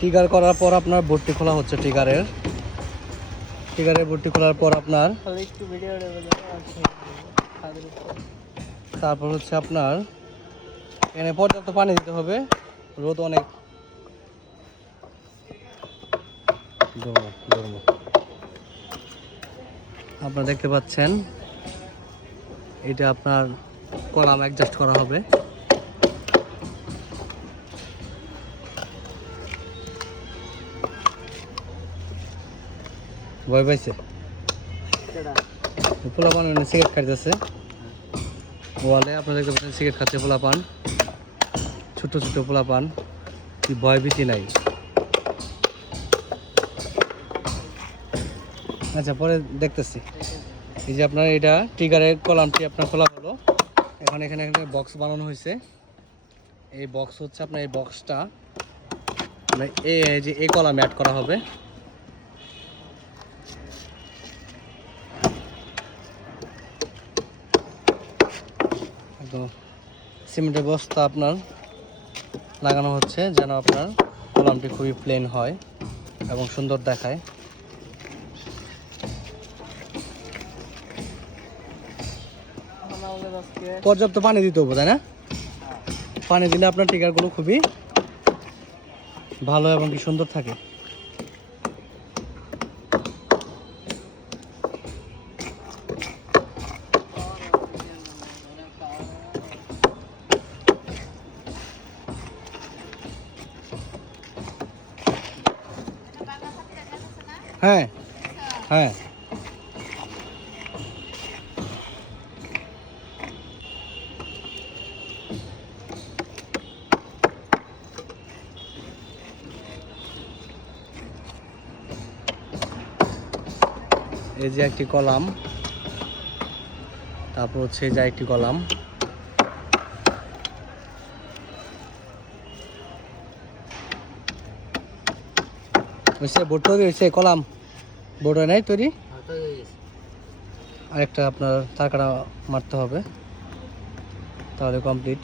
টিগার করার পর আপনার বোর্ডটি খোলা হচ্ছে টিগারের। টিগারের বোর্ডটি খোলার পর আপনার তারপর হচ্ছে আপনার এখানে পর্যাপ্ত পানি দিতে হবে। রোদ অনেক। আপনারা দেখতে পাচ্ছেন এটা আপনার কলাম অ্যাডজাস্ট করা হবে। ভয় পাইছে? পোলা পান সিগারেট খাইতেছে। ওয়ালে আপনারা দেখতে পাচ্ছেন সিগারেট খাচ্ছে পোলা পান ছোট ছোট পোলা পান কি ভয় ভীতি নাই। আচ্ছা পরে দেখতেছি। এই যে আপনার এটা টিগারের কলামটি আপনার খোলা হলো। এখন এখানে এখানে বক্স বানানো হয়েছে। এই বক্স হচ্ছে আপনার এই বক্সটা মানে এই এই যে এই কলাম অ্যাড করা হবে। সিমেন্টের বস্তা আপনার লাগানো হচ্ছে যেন আপনার কলামটি খুবই প্লেন হয় এবং সুন্দর দেখায়। পর্যাপ্ত পানি দিতে হবে, তাই না? পানি দিলে আপনার টিকারগুলো খুবই ভালো এবং কি সুন্দর থাকে। হ্যাঁ হ্যাঁ। এই যে একটি কলাম তারপর হচ্ছে এই যে একটি কলাম। হয়েছে বোর্ড তৈরি হয়েছে কলাম। বোর্ড হয় নাই তৈরি? আরেকটা আপনার তারকাটা মারতে হবে। তাহলে কমপ্লিট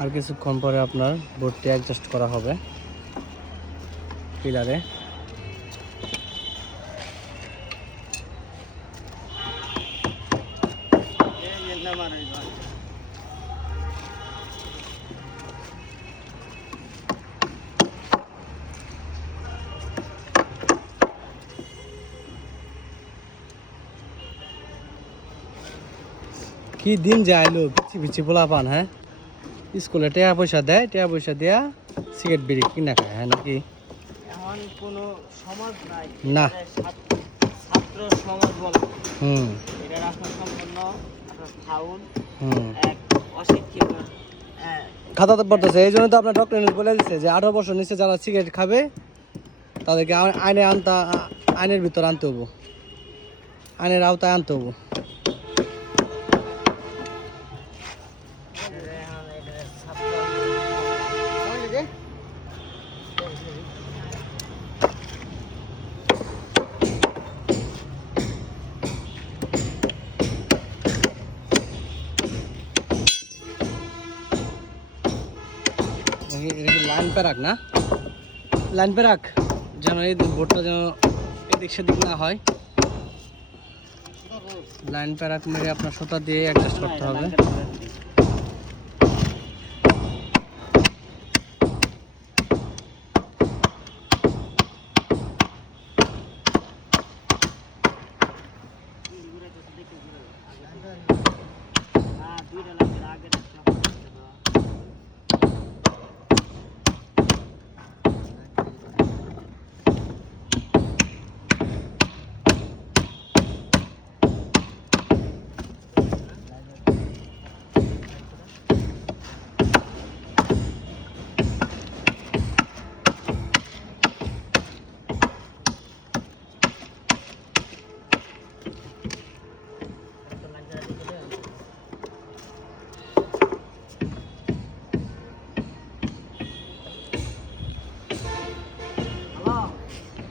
আর কিছুক্ষণ পরে আপনার বোর্ডটি অ্যাডজাস্ট করা হবে পিলারে। কি দিন যে আইলো, পিছি পিছি পোলা পান হ্যাঁ? স্কুলে টাকা পয়সা দেয় টাকা পয়সা দেয়া সিগারেট বিড়ি কিনা খায় হ্যাঁ নাকি? এখন কোনো সমাজ নাই। না। ছাত্র- ছাত্র সমাজ বলে। হুম। এটা আপনার সম্পূর্ণ ফাউল হুম। এক অশিক্ষিত খাতাতে পড়তেছে এই জন্য তো আপনার ডক্টর বলে দিচ্ছে যে আঠারো বছর নিচে যারা সিগারেট খাবে তাদেরকে আইনে আনতা আইনের ভিতর আনতে হব। আইনের আওতায় আনতে হব। লাইন প্যারাক না। লাইন প্যারাক যেন এই বোটটা যেন এদিক সেদিক না হয়। লাইন প্যারাক মেরে আপনার সোতা দিয়ে অ্যাডজাস্ট করতে হবে। হ্যাঁ, দুইটা লাগে আগে